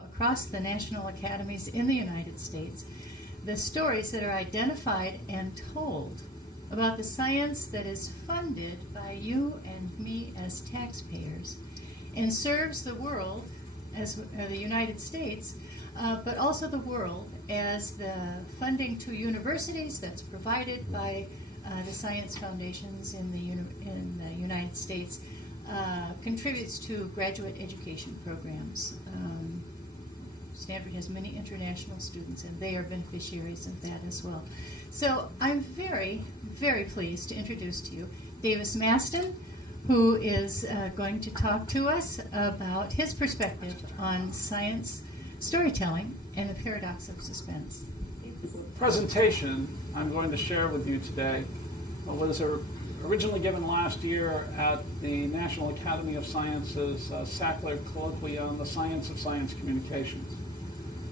Across the National Academies in the United States, the stories that are identified and told about the science that is funded by you and me as taxpayers and serves the world, as the United States, but also the world as the funding to universities that's provided by the science foundations in the United States contributes to graduate education programs. Stanford has many international students, and they are beneficiaries of that as well. So I'm very, very pleased to introduce to you Davis Masten, who is going to talk to us about his perspective on science storytelling and the paradox of suspense. The presentation I'm going to share with you today was originally given last year at the National Academy of Sciences Sackler Colloquia on the Science of Science Communications.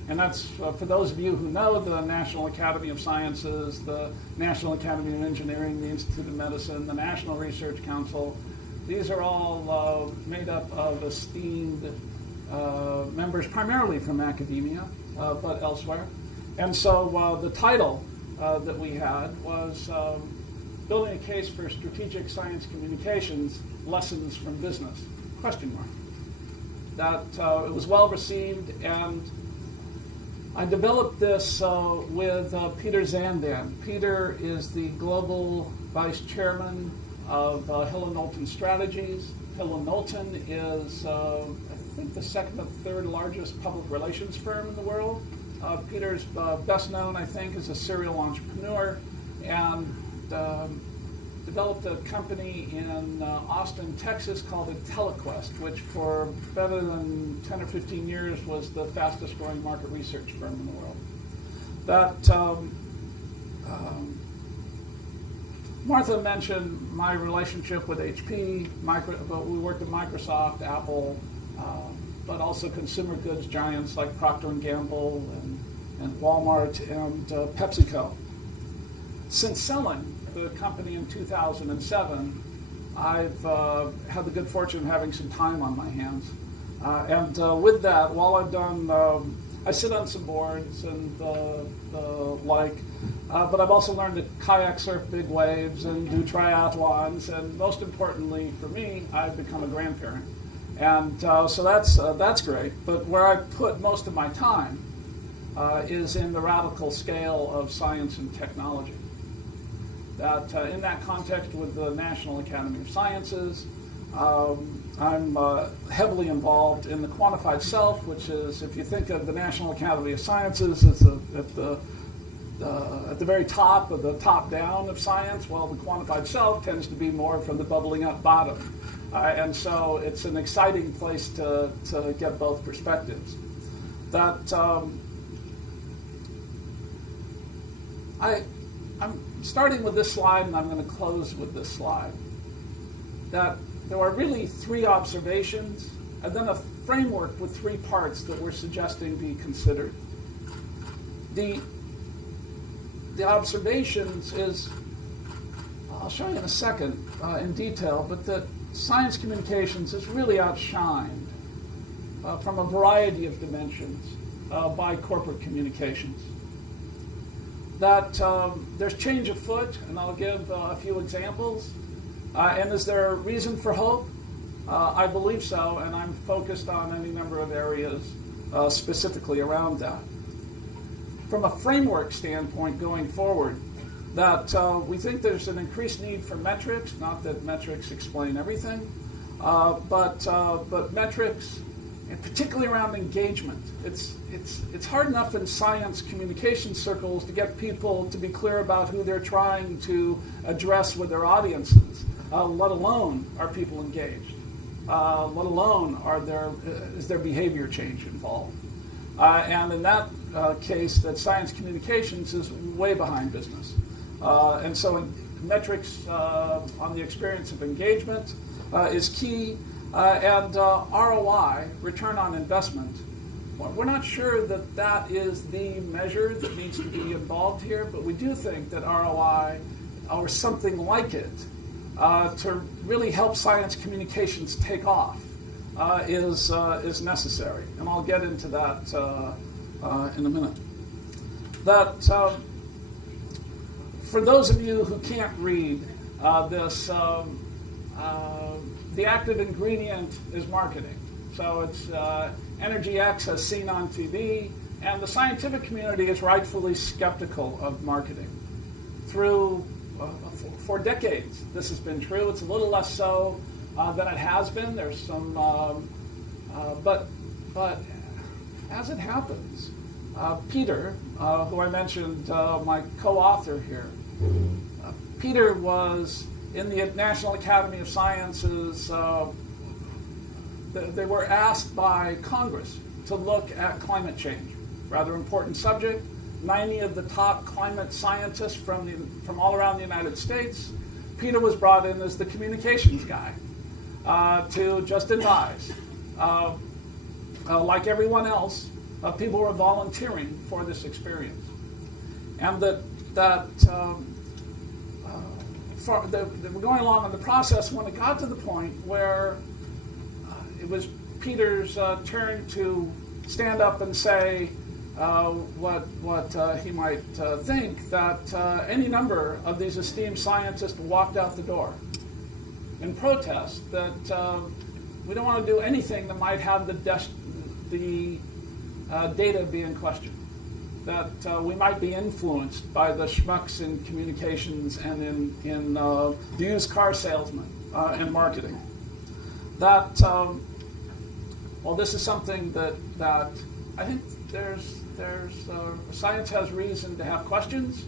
And that's, for those of you who know the National Academy of Sciences, the National Academy of Engineering, the Institute of Medicine, the National Research Council, these are all made up of esteemed members, primarily from academia, but elsewhere. And so the title that we had was Building a Case for Strategic Science Communications, Lessons from Business, ? That it was well received, and I developed this with Peter Zandan. Peter is the global vice chairman of Hill & Knowlton Strategies. Hill & Knowlton is, I think, the second or third largest public relations firm in the world. Peter's best known, I think, as a serial entrepreneur, and developed a company in Austin, Texas called IntelliQuest, which for better than 10 or 15 years was the fastest growing market research firm in the world. That Martha mentioned my relationship with HP, we worked at Microsoft, Apple, but also consumer goods giants like Procter & Gamble and Walmart and PepsiCo. Since selling the company in 2007, I've had the good fortune of having some time on my hands. And with that, while I've done, I sit on some boards and the like, but I've also learned to kayak surf big waves and do triathlons, and most importantly for me, I've become a grandparent. And so that's great, but where I put most of my time is in the radical scale of science and technology. That in that context with the National Academy of Sciences, I'm heavily involved in the quantified self, which is, if you think of the National Academy of Sciences as at the very top of the top down of science, well, the quantified self tends to be more from the bubbling up bottom. And so it's an exciting place to get both perspectives. That I'm starting with this slide, and I'm going to close with this slide. That there are really three observations, and then a framework with three parts that we're suggesting be considered. The observations is, I'll show you in a second in detail, but that science communications is really outshined from a variety of dimensions by corporate communications. That there's change afoot, and I'll give a few examples. And is there reason for hope? I believe so, and I'm focused on any number of areas specifically around that. From a framework standpoint going forward, that we think there's an increased need for metrics, not that metrics explain everything, but metrics, and particularly around engagement. It's hard enough in science communication circles to get people to be clear about who they're trying to address with their audiences, let alone are people engaged, let alone is there behavior change involved. And in that case, that science communications is way behind business. And so metrics on the experience of engagement is key. And ROI, return on investment, we're not sure that that is the measure that needs to be involved here, but we do think that ROI, or something like it, to really help science communications take off, is necessary, and I'll get into that in a minute. That for those of you who can't read this, the active ingredient is marketing. So it's mediaX as seen on TV, and the scientific community is rightfully skeptical of marketing. For decades, this has been true. It's a little less so than it has been. There's some, but as it happens, Peter, who I mentioned, my co-author here, Peter was in the National Academy of Sciences. They were asked by Congress to look at climate change, rather important subject. 90 of the top climate scientists from all around the United States. Peter was brought in as the communications guy to just advise. Like everyone else, people were volunteering for this experience, and they were going along in the process when it got to the point where it was Peter's turn to stand up and say what he might think, that any number of these esteemed scientists walked out the door in protest, that we don't want to do anything that might have the data be in question, that we might be influenced by the schmucks in communications and in the used car salesman and marketing. That well, this is something that I think science has reason to have questions,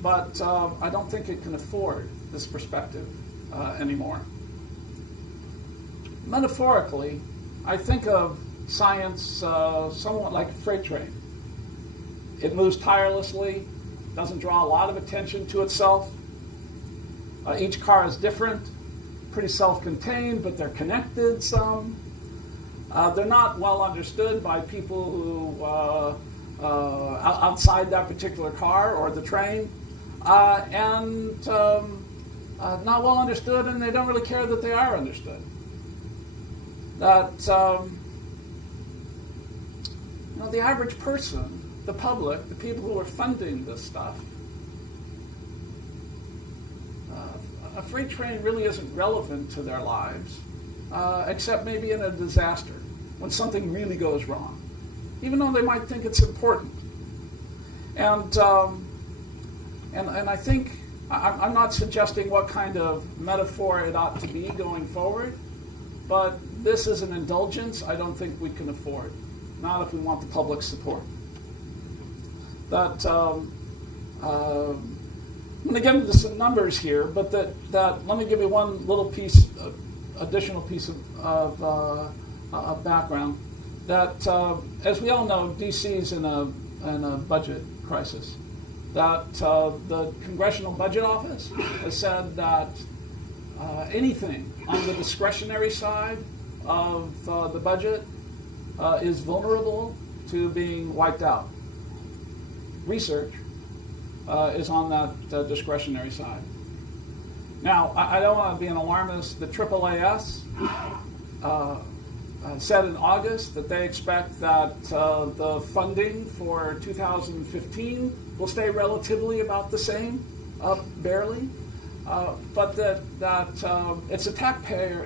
but I don't think it can afford this perspective anymore. Metaphorically, I think of science somewhat like a freight train. It moves tirelessly, doesn't draw a lot of attention to itself. Each car is different, pretty self-contained, but they're connected some. They're not well understood by people who outside that particular car or the train, and not well understood, and they don't really care that they are understood. That the average person, the public, the people who are funding this stuff, a freight train really isn't relevant to their lives, except maybe in a disaster, when something really goes wrong, even though they might think it's important. And I think I'm not suggesting what kind of metaphor it ought to be going forward, but this is an indulgence I don't think we can afford, not if we want the public's support. That I'm going to get into some numbers here, but that let me give you one little additional piece of background. That as we all know, D.C. is in a budget crisis. That the Congressional Budget Office has said that anything on the discretionary side of the budget is vulnerable to being wiped out. Research is on that discretionary side. Now, I don't want to be an alarmist. The AAAS said in August that they expect that the funding for 2015 will stay relatively about the same, barely, but that it's the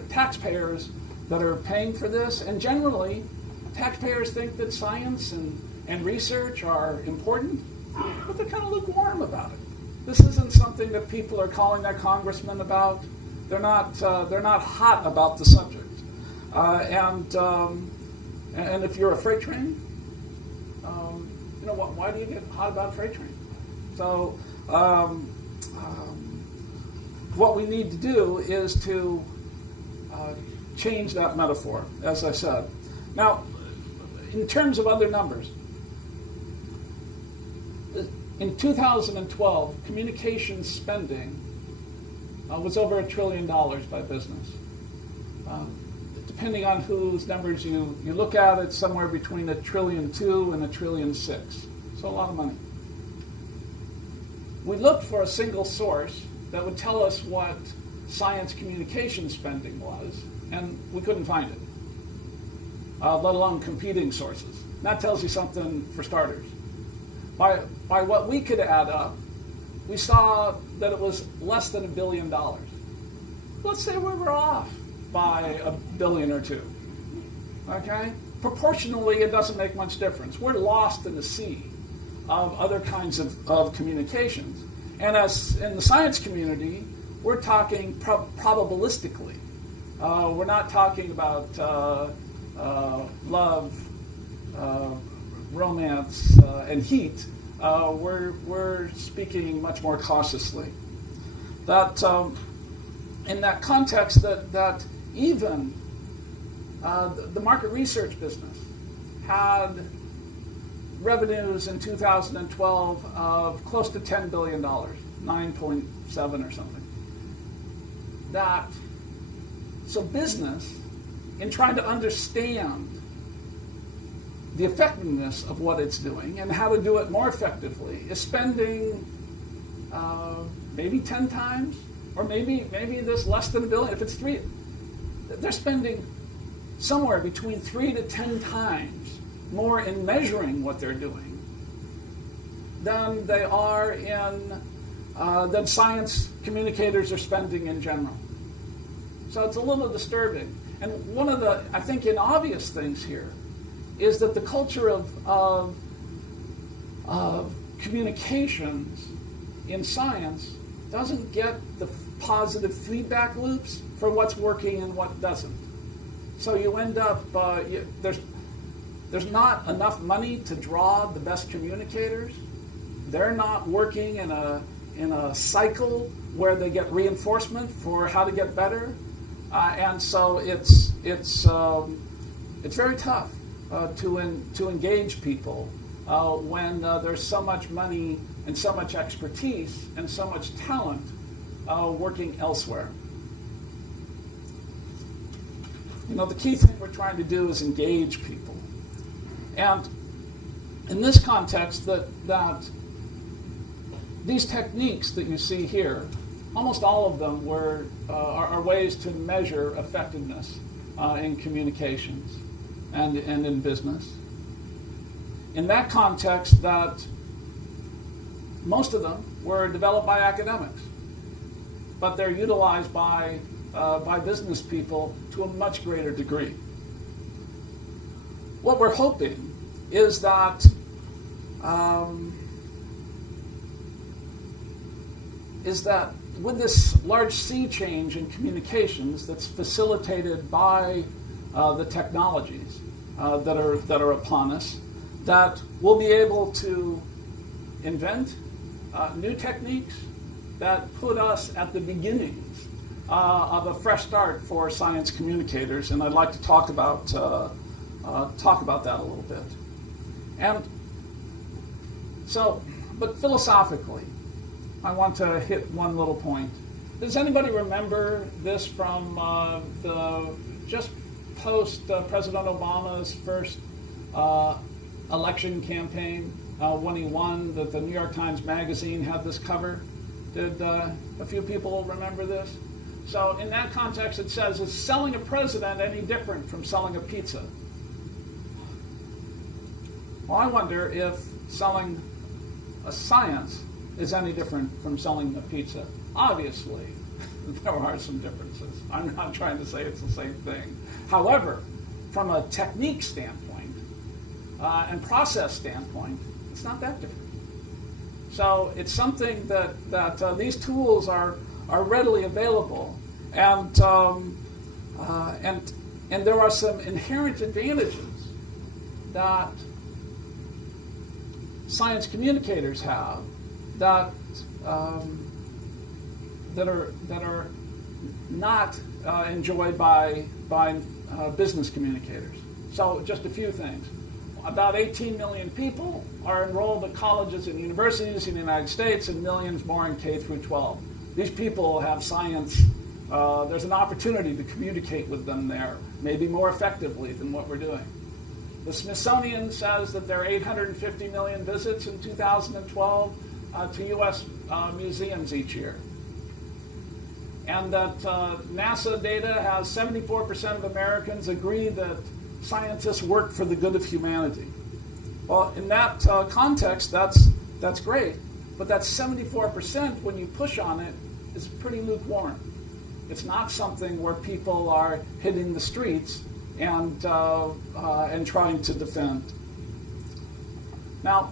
taxpayers that are paying for this, and generally, taxpayers think that science and research are important, but they're kind of lukewarm about it. This isn't something that people are calling their congressmen about. They're not hot about the subject. And if you're a freight train, why do you get hot about a freight train? So what we need to do is to change that metaphor, as I said. Now, in terms of other numbers, in 2012, communications spending was over $1 trillion by business. Depending on whose numbers you look at, it's somewhere between $1.2 trillion and $1.6 trillion. So a lot of money. We looked for a single source that would tell us what science communication spending was, and we couldn't find it. let alone competing sources. That tells you something for starters. By what we could add up, we saw that it was less than $1 billion. Let's say we were off by $1 billion or $2 billion. Okay? Proportionally, it doesn't make much difference. We're lost in the sea of other kinds of communications. And as in the science community, we're talking probabilistically. We're not talking about love, romance, and heat. We're speaking much more cautiously. That in that context, that even the market research business had revenues in 2012 of close to $10 billion, 9.7 or something. So business, in trying to understand the effectiveness of what it's doing and how to do it more effectively, is spending maybe 10 times, or maybe this less than $1 billion. If it's 3, they're spending somewhere between 3 to 10 times more in measuring what they're doing than they are in than science communicators are spending in general. So it's a little disturbing. And one of the, I think, inobvious things here is that the culture of communications in science doesn't get the positive feedback loops for what's working and what doesn't. So you end up, there's not enough money to draw the best communicators. They're not working in a cycle where they get reinforcement for how to get better, and so it's very tough to engage people when there's so much money and so much expertise and so much talent working elsewhere. You know, the key thing we're trying to do is engage people. And in this context, that these techniques that you see here, almost all of them are ways to measure effectiveness in communications and in business. In that context, that most of them were developed by academics, but they're utilized by business people to a much greater degree. What we're hoping is that with this large sea change in communications that's facilitated by the technologies that are upon us, that we'll be able to invent new techniques that put us at the beginnings of a fresh start for science communicators, and I'd like to talk about that a little bit. And so, but philosophically, I want to hit one little point. Does anybody remember this from the just post President Obama's first election campaign when he won? That the New York Times Magazine had this cover. Did a few people remember this? So in that context, it says, is selling a president any different from selling a pizza? Well, I wonder if selling a science is any different from selling a pizza. Obviously, there are some differences. I'm not trying to say it's the same thing. However, from a technique standpoint and process standpoint, it's not that different. So it's something that these tools are readily available, and there are some inherent advantages that science communicators have that are not enjoyed by business communicators. So just a few things. About 18 million people are enrolled at colleges and universities in the United States, and millions more in K through 12. These people have science. There's an opportunity to communicate with them there, maybe more effectively than what we're doing. The Smithsonian says that there are 850 million visits in 2012 to U.S. museums each year. And that NASA data has 74% of Americans agree that scientists work for the good of humanity. Well, in that context, that's great, but that 74%, when you push on it, is pretty lukewarm. It's not something where people are hitting the streets and trying to defend. Now,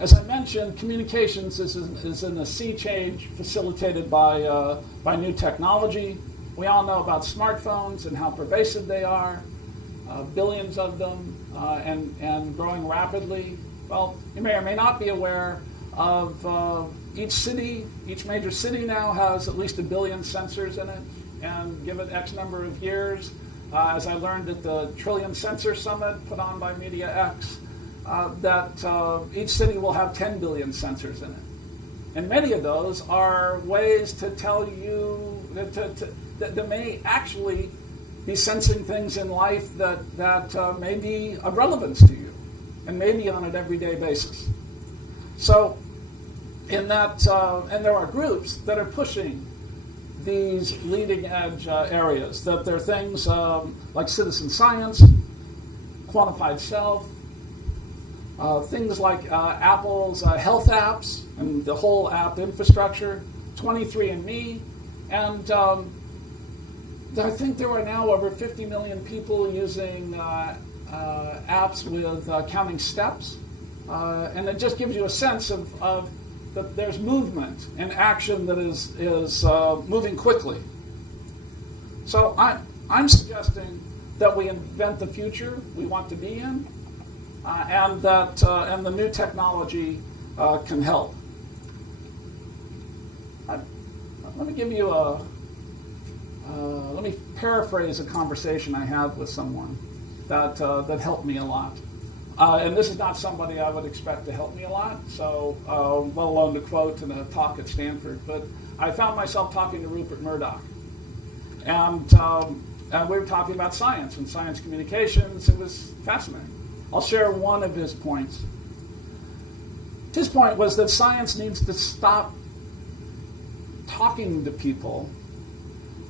as I mentioned, communications is in a sea change facilitated by new technology. We all know about smartphones and how pervasive they are, billions of them, and growing rapidly. Well, you may or may not be aware of each major city now has at least 1 billion sensors in it, and give it X number of years. As I learned at the Trillion Sensor Summit put on by mediaX, that each city will have 10 billion sensors in it. And many of those are ways to tell you that may actually be sensing things in life that may be of relevance to you and maybe on an everyday basis. So in that, and there are groups that are pushing these leading edge areas, that there are things like citizen science, quantified self, things like Apple's health apps and the whole app infrastructure, 23andMe, and I think there are now over 50 million people using apps with counting steps, and it just gives you a sense of that there's movement and action that is moving quickly. So I'm suggesting that we invent the future we want to be in, and that and the new technology can help. Let me give you let me paraphrase a conversation I had with someone that helped me a lot. And this is not somebody I would expect to help me a lot, so let alone to quote in a talk at Stanford. But I found myself talking to Rupert Murdoch, and we were talking about science and science communications. It was fascinating. I'll share one of his points. His point was that science needs to stop talking to people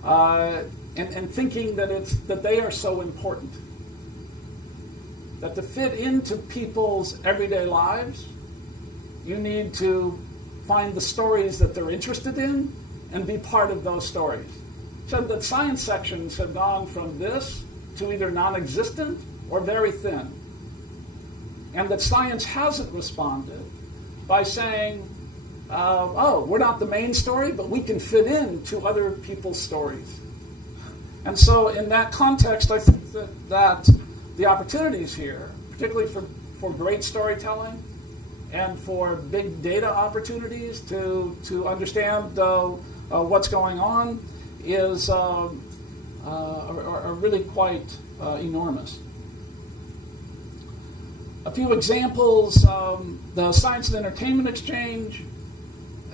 and thinking that they are so important. That to fit into people's everyday lives, you need to find the stories that they're interested in and be part of those stories. So that science sections have gone from this to either non-existent or very thin. And that science hasn't responded by saying, we're not the main story, but we can fit into other people's stories. And so in that context, I think that the opportunities here, particularly for great storytelling and for big data opportunities to understand what's going on, are really quite enormous. A few examples, the Science and Entertainment Exchange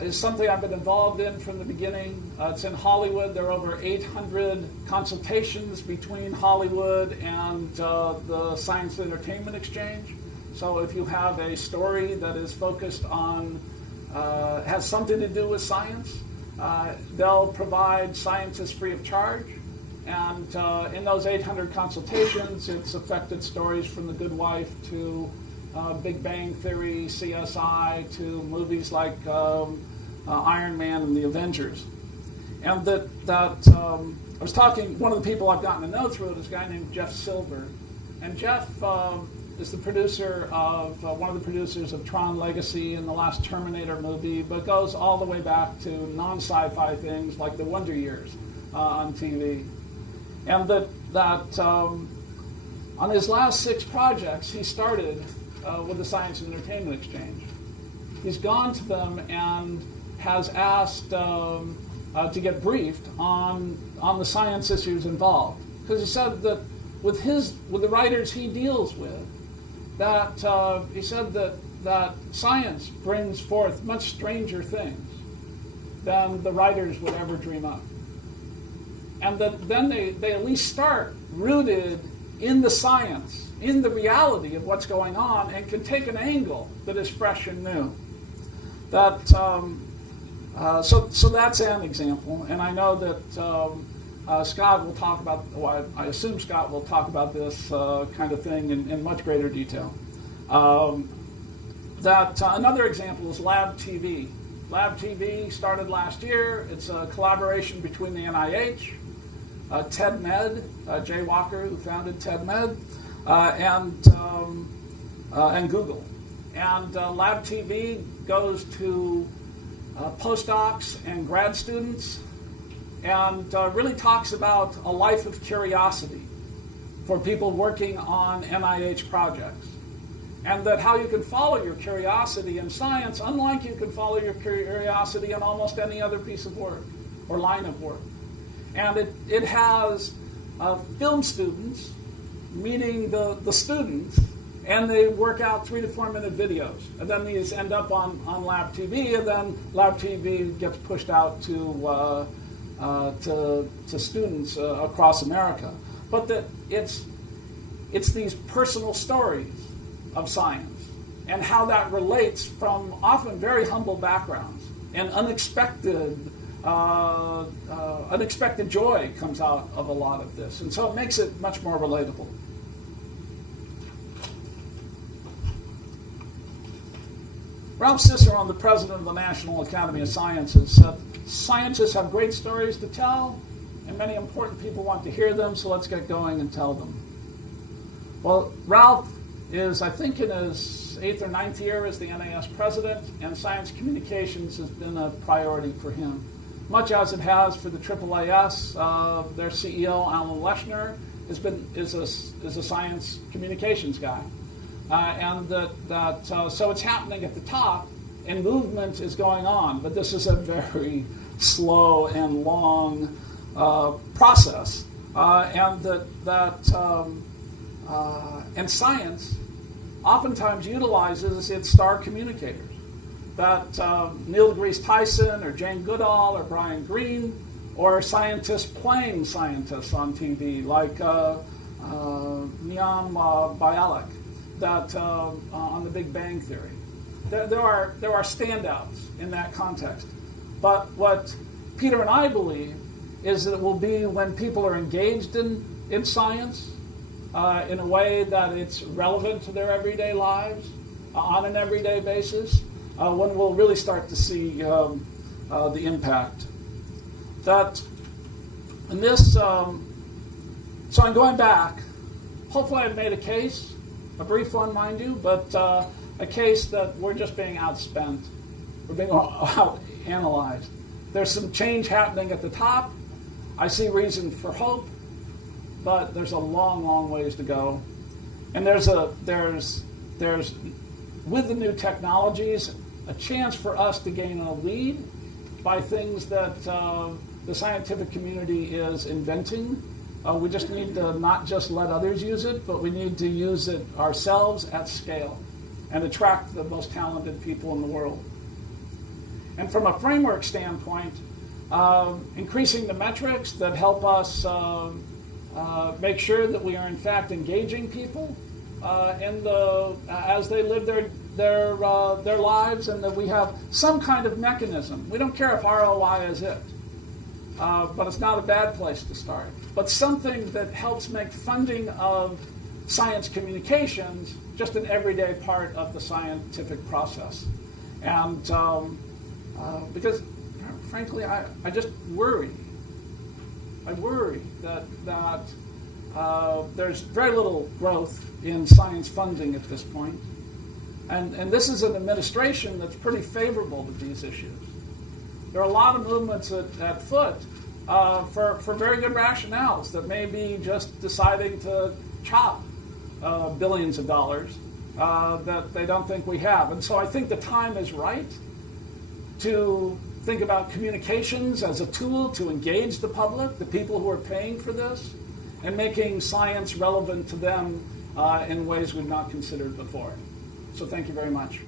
is something I've been involved in from the beginning. It's in Hollywood. There are over 800 consultations between Hollywood and the Science and Entertainment Exchange. So if you have a story that is focused on, has something to do with science, they'll provide scientists free of charge. And in those 800 consultations, it's affected stories from The Good Wife to Big Bang Theory, CSI, to movies like Iron Man and the Avengers. And I was talking, one of the people I've gotten to know through it is a guy named Jeff Silver. And Jeff is the producer of, one of the producers of Tron Legacy and the last Terminator movie, but goes all the way back to non-sci-fi things like the Wonder Years on TV. And that on his last 6 projects, he started with the Science and Entertainment Exchange. He's gone to them and has asked to get briefed on the science issues involved. Because he said that with the writers he deals with, that he said that science brings forth much stranger things than the writers would ever dream up. And that then they at least start rooted in the science, in the reality of what's going on, and can take an angle that is fresh and new. So that's an example, and I know Scott will talk about, well, I assume Scott will talk about this kind of thing in much greater detail. Another example is Lab TV. Lab TV started last year. It's a collaboration between the NIH, TED-Med, Jay Walker, who founded TED-Med, and Google. And Lab TV goes to postdocs and grad students and really talks about a life of curiosity for people working on NIH projects. And that how you can follow your curiosity in science, unlike you can follow your curiosity in almost any other piece of work or line of work. And it has film students meeting the students, and they work out 3 to 4 minute videos. And then these end up on Lab TV, and then Lab TV gets pushed out to students across America. But that it's these personal stories of science and how that relates from often very humble backgrounds, and unexpected joy comes out of a lot of this, and so it makes it much more relatable. Ralph Cicerone, the president of the National Academy of Sciences, said, "Scientists have great stories to tell, and many important people want to hear them, so let's get going and tell them." Well, Ralph is, I think, in his 8th or 9th year as the NAS president, and science communications has been a priority for him, much as it has for the AAAS. Their CEO, Alan Leshner, is a science communications guy. So it's happening at the top, and movement is going on, but this is a very slow and long process, and science oftentimes utilizes its star communicators. That Neil deGrasse Tyson or Jane Goodall or Brian Greene, or scientists playing scientists on TV like Niam Bialik, that on The Big Bang Theory. There are standouts in that context. But what Peter and I believe is that it will be when people are engaged in science in a way that it's relevant to their everyday lives on an everyday basis, when we'll really start to see the impact. So I'm going back. Hopefully I've made a case, a brief one, mind you, but a case that we're just being outspent. We're being out-analyzed. There's some change happening at the top. I see reason for hope, but there's a long, long ways to go. And there's with the new technologies, a chance for us to gain a lead by things that the scientific community is inventing. We just need to not just let others use it, but we need to use it ourselves at scale and attract the most talented people in the world. And from a framework standpoint, increasing the metrics that help us make sure that we are in fact engaging people as they live their lives, and that we have some kind of mechanism. We don't care if ROI is it, but it's not a bad place to start. But something that helps make funding of science communications just an everyday part of the scientific process. And because, frankly, I just worry. I worry that there's very little growth in science funding at this point. And this is an administration that's pretty favorable to these issues. There are a lot of movements at foot for very good rationales that may be just deciding to chop billions of dollars that they don't think we have. And so I think the time is right to think about communications as a tool to engage the public, the people who are paying for this, and making science relevant to them in ways we've not considered before. So thank you very much.